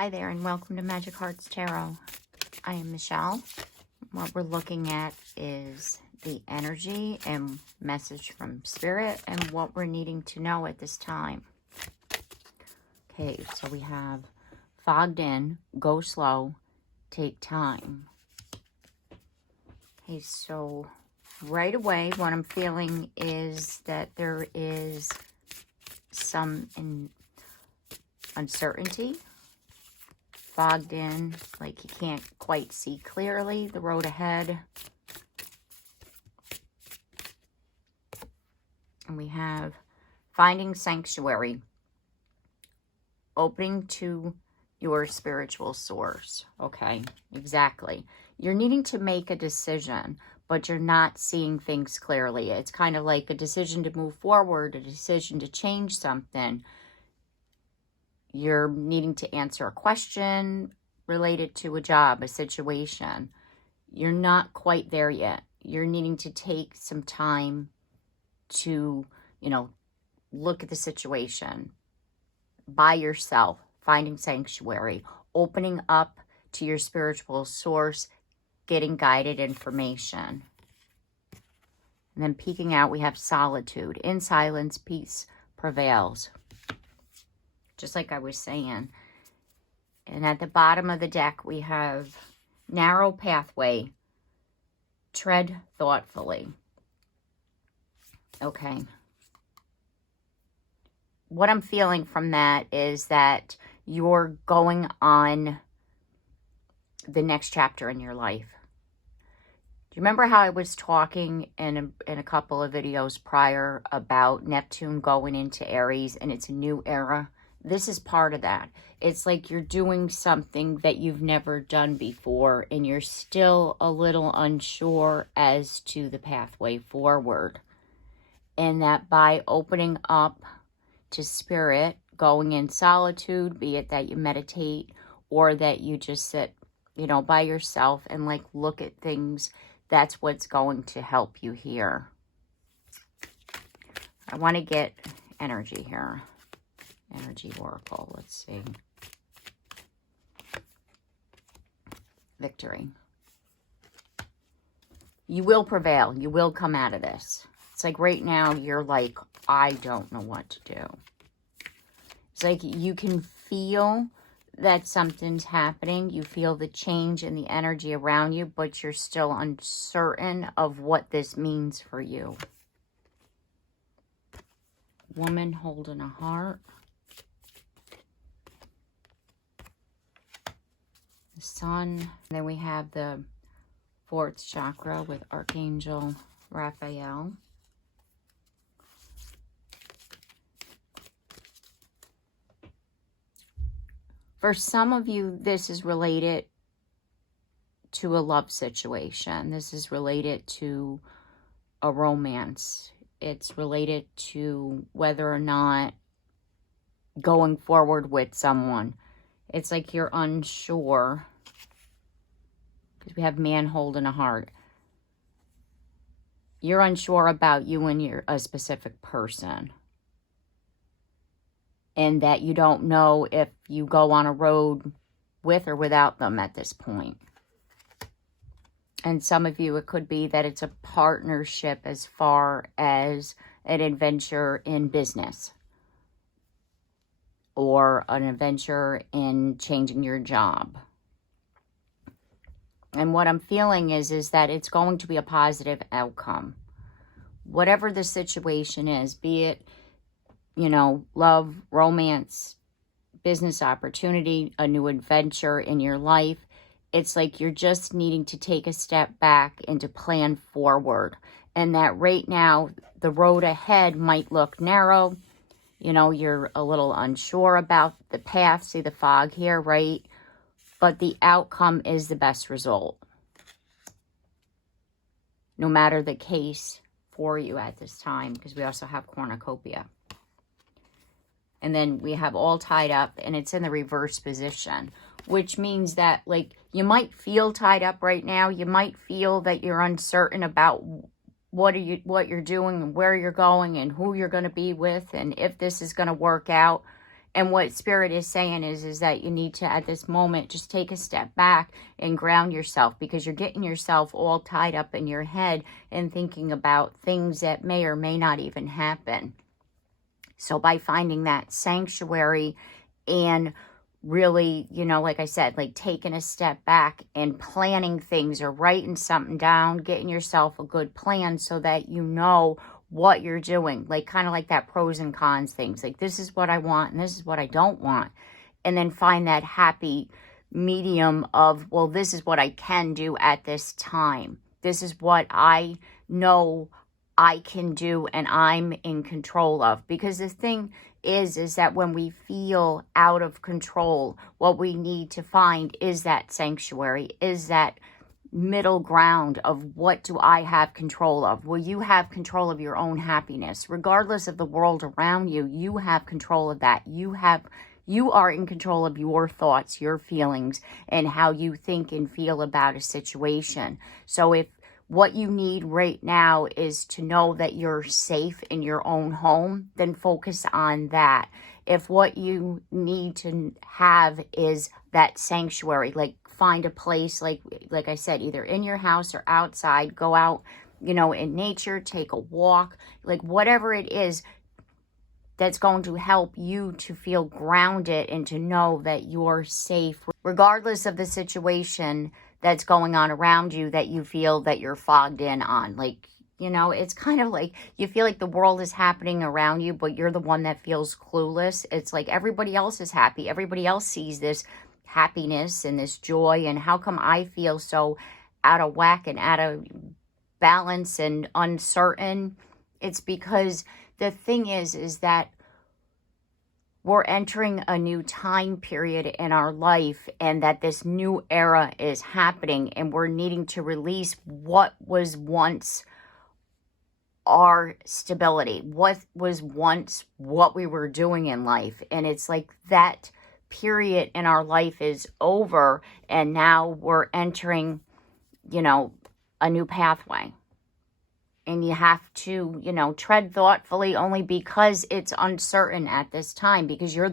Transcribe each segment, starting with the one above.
Hi there and welcome to Magic Hearts Tarot. I am Michelle. What we're looking at is the energy and message from Spirit and what we're needing to know at this time. Okay, so we have fogged in, go slow, take time. Okay, so right away what I'm feeling is that there is some uncertainty. Fogged in, like you can't quite see clearly the road ahead. And we have finding sanctuary, opening to your spiritual source. Okay, exactly. You're needing to make a decision, but you're not seeing things clearly. It's kind of like a decision to move forward, a decision to change something. You're needing to answer a question related to a job, a situation. You're not quite there yet. You're needing to take some time to, look at the situation by yourself, finding sanctuary, opening up to your spiritual source, getting guided information. And then peeking out, we have solitude. In silence, peace prevails. Just like I was saying. And at the bottom of the deck, we have narrow pathway, tread thoughtfully. Okay. What I'm feeling from that is that you're going on the next chapter in your life. Do you remember how I was talking in a couple of videos prior about Neptune going into Aries and it's a new era? This is part of that. It's like you're doing something that you've never done before and you're still a little unsure as to the pathway forward. And that by opening up to Spirit, going in solitude, be it that you meditate or that you just sit, by yourself and look at things, that's what's going to help you here. I want to get energy here. Energy Oracle, let's see. Victory. You will prevail. You will come out of this. It's like right now you're like, I don't know what to do. It's like you can feel that something's happening. You feel the change in the energy around you, but you're still uncertain of what this means for you. Woman holding a heart. The sun. Then we have the 4th chakra with Archangel Raphael. For some of you, this is related to a love situation. This is related to a romance. It's related to whether or not going forward with someone. It's like you're unsure. Because we have man holding a heart. You're unsure about you and a specific person. And that you don't know if you go on a road with or without them at this point. And some of you, it could be that it's a partnership as far as an adventure in business. Or an adventure in changing your job. And what I'm feeling is that it's going to be a positive outcome. Whatever the situation is, be it, love, romance, business opportunity, a new adventure in your life, it's like you're just needing to take a step back and to plan forward. And that right now, the road ahead might look narrow. You're a little unsure about the path. See the fog here, right? But the outcome is the best result. No matter the case for you at this time, because we also have cornucopia. And then we have all tied up, and it's in the reverse position, which means that, you might feel tied up right now. You might feel that you're uncertain about what you're doing and where you're going and who you're going to be with and if this is going to work out. And what Spirit is saying is that you need to, at this moment, just take a step back and ground yourself, because you're getting yourself all tied up in your head and thinking about things that may or may not even happen. So by finding that sanctuary and really, you know, like I said, like taking a step back and planning things or writing something down, getting yourself a good plan so that you know what you're doing, like kind of like that pros and cons things, like this is what I want and this is what I don't want, and then find that happy medium of, well, this is what I can do at this time, this is what I know I can do and I'm in control of. Because the thing is that when we feel out of control, what we need to find is that sanctuary, is that middle ground of what do I have control of. Well, you have control of your own happiness. Regardless of the world around you, you have control of that. You are in control of your thoughts, your feelings, and how you think and feel about a situation. So if what you need right now is to know that you're safe in your own home, then focus on that. If what you need to have is that sanctuary, like find a place, like I said, either in your house or outside, go out, you know, in nature, take a walk, like whatever it is that's going to help you to feel grounded and to know that you're safe, regardless of the situation that's going on around you that you feel that you're fogged in on. Like, you know, it's kind of like you feel like the world is happening around you, but you're the one that feels clueless. It's like everybody else is happy. Everybody else sees this happiness and this joy. And how come I feel so out of whack and out of balance and uncertain? It's because the thing is that we're entering a new time period in our life, and that this new era is happening, and we're needing to release what was once our stability, what was once what we were doing in life. And it's like that period in our life is over, and now we're entering, you know, a new pathway. And you have to, you know, tread thoughtfully, only because it's uncertain at this time, because you're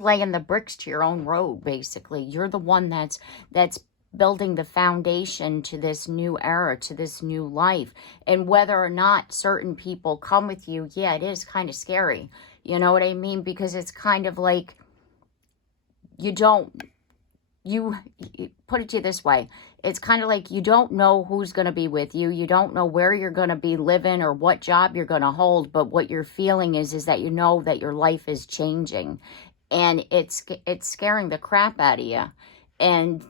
laying the bricks to your own road, basically. You're the one that's building the foundation to this new era, to this new life. And whether or not certain people come with you, yeah, it is kind of scary. You know what I mean? Because it's kind of like you put it to you this way. It's kind of like you don't know who's going to be with you. You don't know where you're going to be living or what job you're going to hold. But what you're feeling is that you know that your life is changing. And it's scaring the crap out of you. And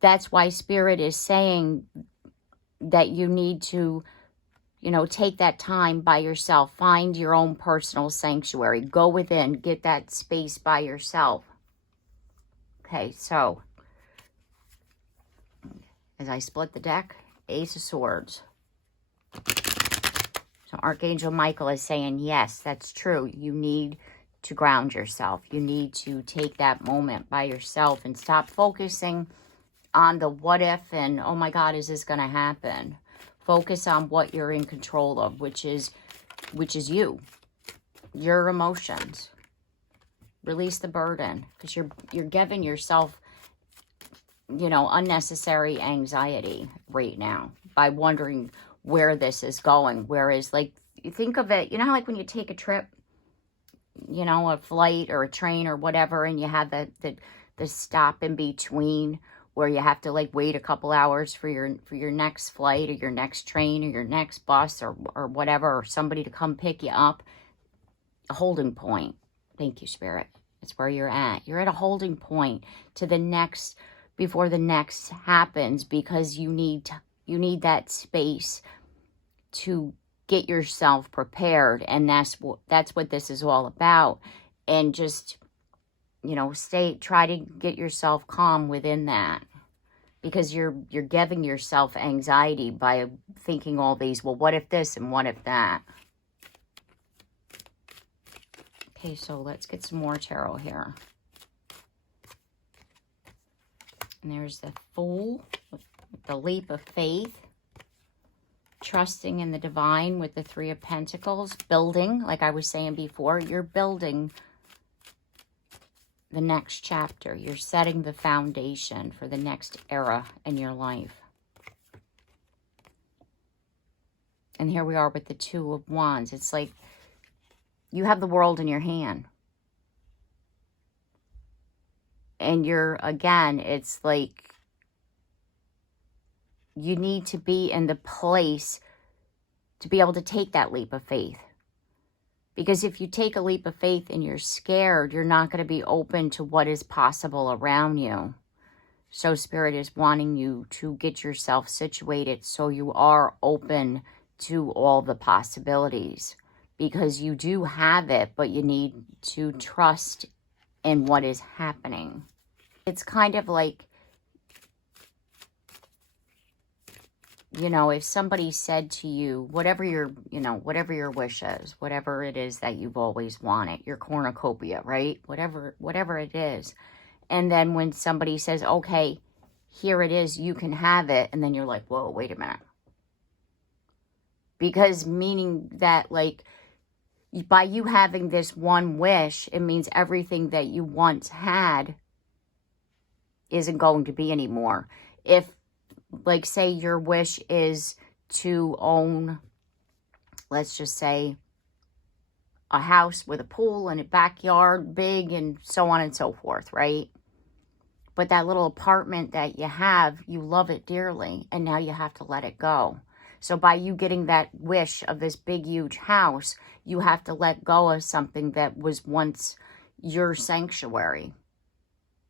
that's why Spirit is saying that you need to, you know, take that time by yourself. Find your own personal sanctuary. Go within. Get that space by yourself. Okay, so as I split the deck, Ace of Swords. So Archangel Michael is saying, yes, that's true. You need to ground yourself. You need to take that moment by yourself and stop focusing on the what if and, oh my God, is this going to happen? Focus on what you're in control of, which is you, your emotions. Release the burden, because you're giving yourself, you know, unnecessary anxiety right now by wondering where this is going. Whereas, like, you think of it, you know how, like, when you take a trip, you know, a flight or a train or whatever, and you have the stop in between where you have to, like, wait a couple hours for your next flight or your next train or your next bus or whatever, or somebody to come pick you up. A holding point. Thank you, Spirit. It's where you're at. You're at a holding point to the next, before the next happens, because you need that space to get yourself prepared. And that's what this is all about. And just, you know, try to get yourself calm within that, because you're giving yourself anxiety by thinking all these, well, what if this and what if that? Okay, so let's get some more tarot here. And there's the Fool with the Leap of Faith. trusting in the divine with the Three of Pentacles. Building, like I was saying before, you're building the next chapter. You're setting the foundation for the next era in your life. And here we are with the Two of Wands. It's like you have the world in your hand. And you're, again, it's like you need to be in the place to be able to take that leap of faith. Because if you take a leap of faith and you're scared, you're not going to be open to what is possible around you. So Spirit is wanting you to get yourself situated so you are open to all the possibilities. Because you do have it, but you need to trust in what is happening. It's kind of like, you know, if somebody said to you, whatever your, you know, whatever your wish is, whatever it is that you've always wanted, your cornucopia, right? Whatever it is. And then when somebody says, okay, here it is, you can have it. And then you're like, whoa, wait a minute. Because meaning that, like, by you having this one wish, it means everything that you once had isn't going to be anymore. If, like, say your wish is to own, let's just say, a house with a pool and a backyard, big, and so on and so forth, right? But that little apartment that you have, you love it dearly, and now you have to let it go. So by you getting that wish of this big, huge house, you have to let go of something that was once your sanctuary.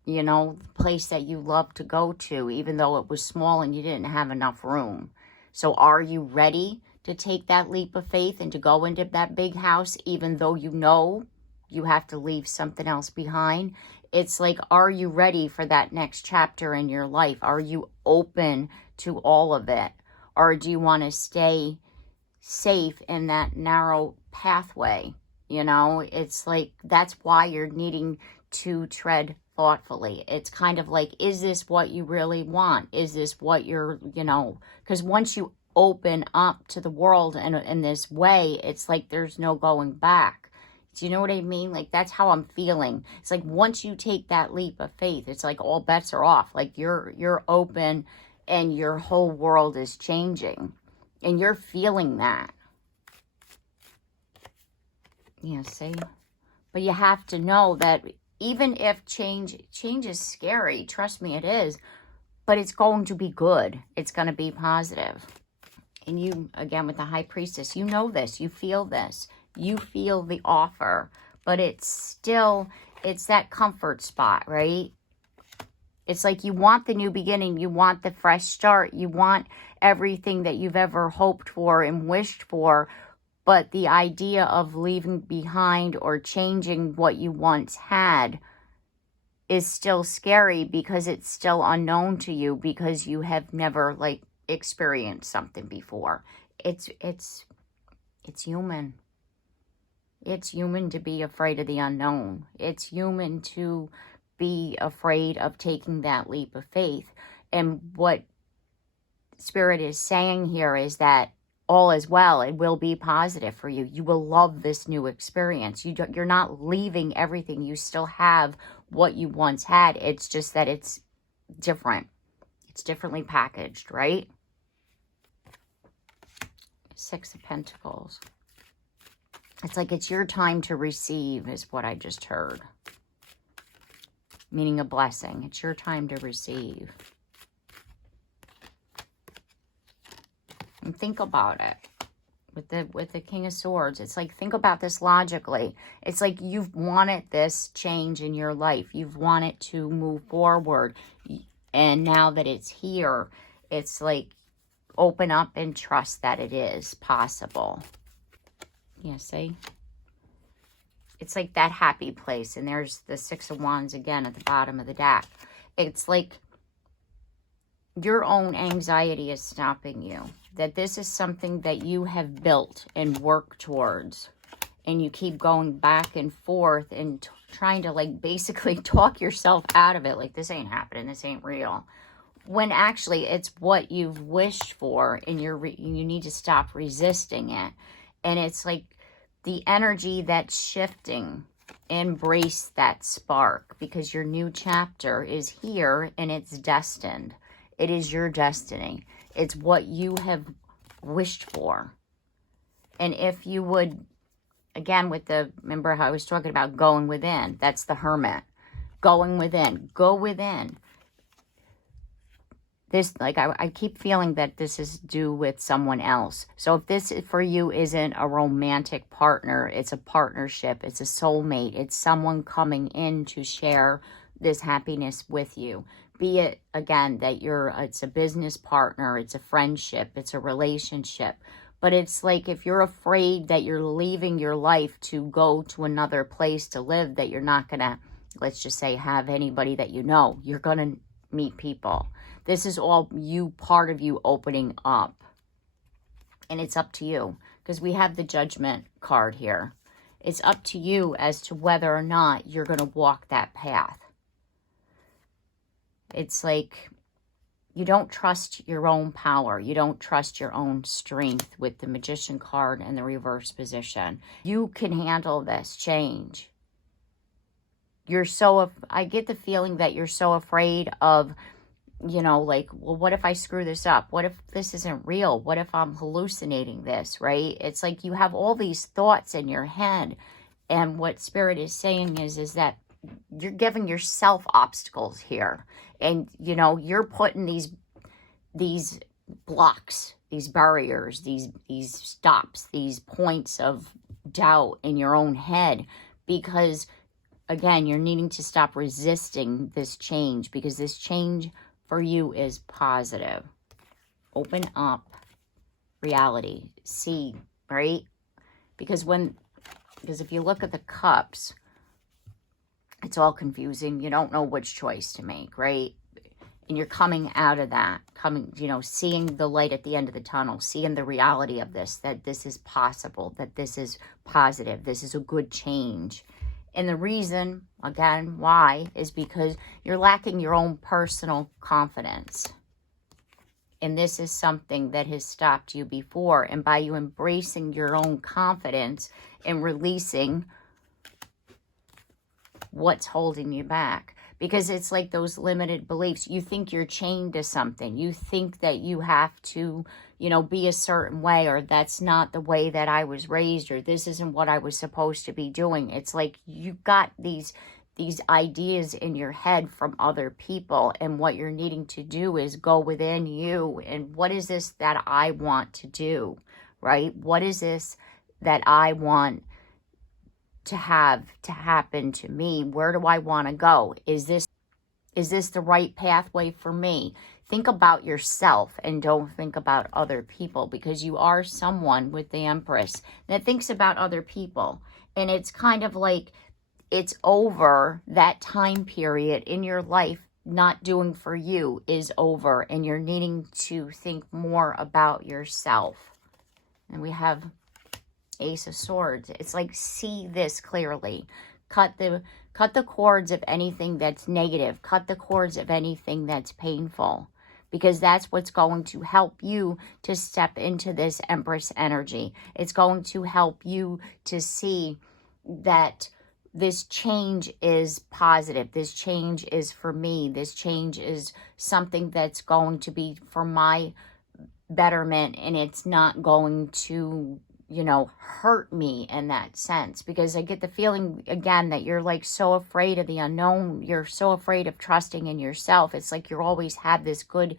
You know, the place that you love to go to, even though it was small and you didn't have enough room. So are you ready to take that leap of faith and to go into that big house, even though you know you have to leave something else behind? It's like, are you ready for that next chapter in your life? Are you open to all of it? Or do you want to stay safe in that narrow pathway? You know, it's like, that's why you're needing to tread thoughtfully. It's kind of like, is this what you really want? Is this what you're, you know, because once you open up to the world in this way, it's like there's no going back. Do you know what I mean? Like, that's how I'm feeling. It's like once you take that leap of faith, it's like all bets are off. Like you're open and your whole world is changing. And you're feeling that. Yeah, see? But you have to know that even if change is scary, trust me, it is, but it's going to be good. It's going to be positive. And you, again, with the High Priestess, you know this. You feel this. You feel the offer. But it's still, it's that comfort spot, right? It's like you want the new beginning. You want the fresh start. You want everything that you've ever hoped for and wished for. But the idea of leaving behind or changing what you once had is still scary because it's still unknown to you because you have never, like, experienced something before. It's human. It's human to be afraid of the unknown. It's human to be afraid of taking that leap of faith. And what Spirit is saying here is that all is well. It will be positive for you. You will love this new experience. You're not leaving everything. You still have what you once had. It's just that it's different. It's differently packaged, right? Six of Pentacles. It's like it's your time to receive is what I just heard. Meaning a blessing. It's your time to receive. And think about it. With the King of Swords, it's like, think about this logically. It's like you've wanted this change in your life. You've wanted to move forward. And now that it's here, it's like, open up and trust that it is possible. Yeah, see? It's like that happy place. And there's the Six of Wands again at the bottom of the deck. It's like your own anxiety is stopping you. That this is something that you have built and worked towards. And you keep going back and forth and trying to, like, basically talk yourself out of it. Like, this ain't happening. This ain't real. when actually it's what you've wished for, and you need to stop resisting it. And it's like the energy that's shifting. Embrace that spark, because your new chapter is here and it's destined. It is your destiny. It's what you have wished for. And if you would, again, remember how I was talking about going within? That's the Hermit. Going within. Go within. This, like, I keep feeling that this is due with someone else. So if this for you isn't a romantic partner, it's a partnership, it's a soulmate, it's someone coming in to share this happiness with you. Be it, again, that it's a business partner, it's a friendship, it's a relationship. But it's like, if you're afraid that you're leaving your life to go to another place to live, that you're not going to, let's just say, have anybody that you know. You're going to meet people. This is all you, part of you opening up. And it's up to you, because we have the Judgment card here. It's up to you as to whether or not you're going to walk that path. It's like you don't trust your own power. You don't trust your own strength with the Magician card and the reverse position. You can handle this change. I get the feeling that you're so afraid of, like, well, what if I screw this up? What if this isn't real? What if I'm hallucinating this, right? It's like you have all these thoughts in your head. And what Spirit is saying is that you're giving yourself obstacles here. And, you're putting these blocks, these barriers, these stops, these points of doubt in your own head, because, again, you're needing to stop resisting this change, because this change for you is positive. Open up reality. See, right? Because if you look at the cups, it's all confusing. You don't know which choice to make, right? And you're coming out of that, seeing the light at the end of the tunnel, seeing the reality of this, that this is possible, that this is positive, this is a good change. And the reason, again, why, is because you're lacking your own personal confidence. And this is something that has stopped you before. And by you embracing your own confidence and releasing what's holding you back. Because it's like those limited beliefs. You think you're chained to something. You think that you have to, be a certain way, or that's not the way that I was raised, or this isn't what I was supposed to be doing. It's like you got these ideas in your head from other people, and what you're needing to do is go within you. And what is this that I want to do, right? What is this that I want to have to happen to me? Where do I want to go? Is this the right pathway for me? Think about yourself and don't think about other people, because you are someone with the Empress that thinks about other people. And it's kind of like it's over. That time period in your life not doing for you is over, and you're needing to think more about yourself. And we have Ace of Swords. It's like, see this clearly. Cut the cords of anything that's negative. Cut the cords of anything that's painful, because that's what's going to help you to step into this Empress energy. It's going to help you to see that this change is positive. This change is for me. This change is something that's going to be for my betterment, and it's not going to hurt me in that sense. Because I get the feeling, again, that you're like so afraid of the unknown. You're so afraid of trusting in yourself. It's like you always have this good,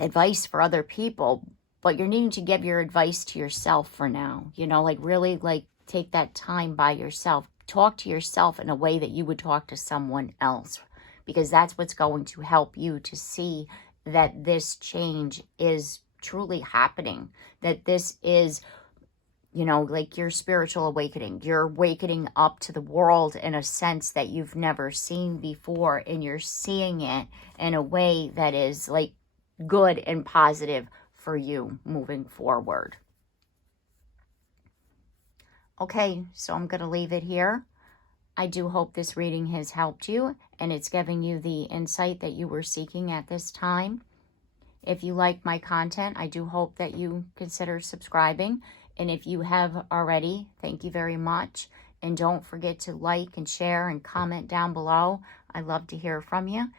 advice for other people, but you're needing to give your advice to yourself for now. Really take that time by yourself. Talk to yourself in a way that you would talk to someone else, because that's what's going to help you to see that this change is truly happening, that this is, like your spiritual awakening. You're awakening up to the world in a sense that you've never seen before, and you're seeing it in a way that is like good and positive for you moving forward. Okay, so I'm going to leave it here. I do hope this reading has helped you and it's giving you the insight that you were seeking at this time. If you like my content, I do hope that you consider subscribing. And if you have already, thank you very much. And don't forget to like and share and comment down below. I love to hear from you.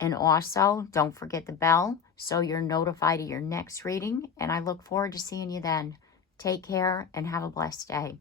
And also, don't forget the bell so you're notified of your next reading. And I look forward to seeing you then. Take care and have a blessed day.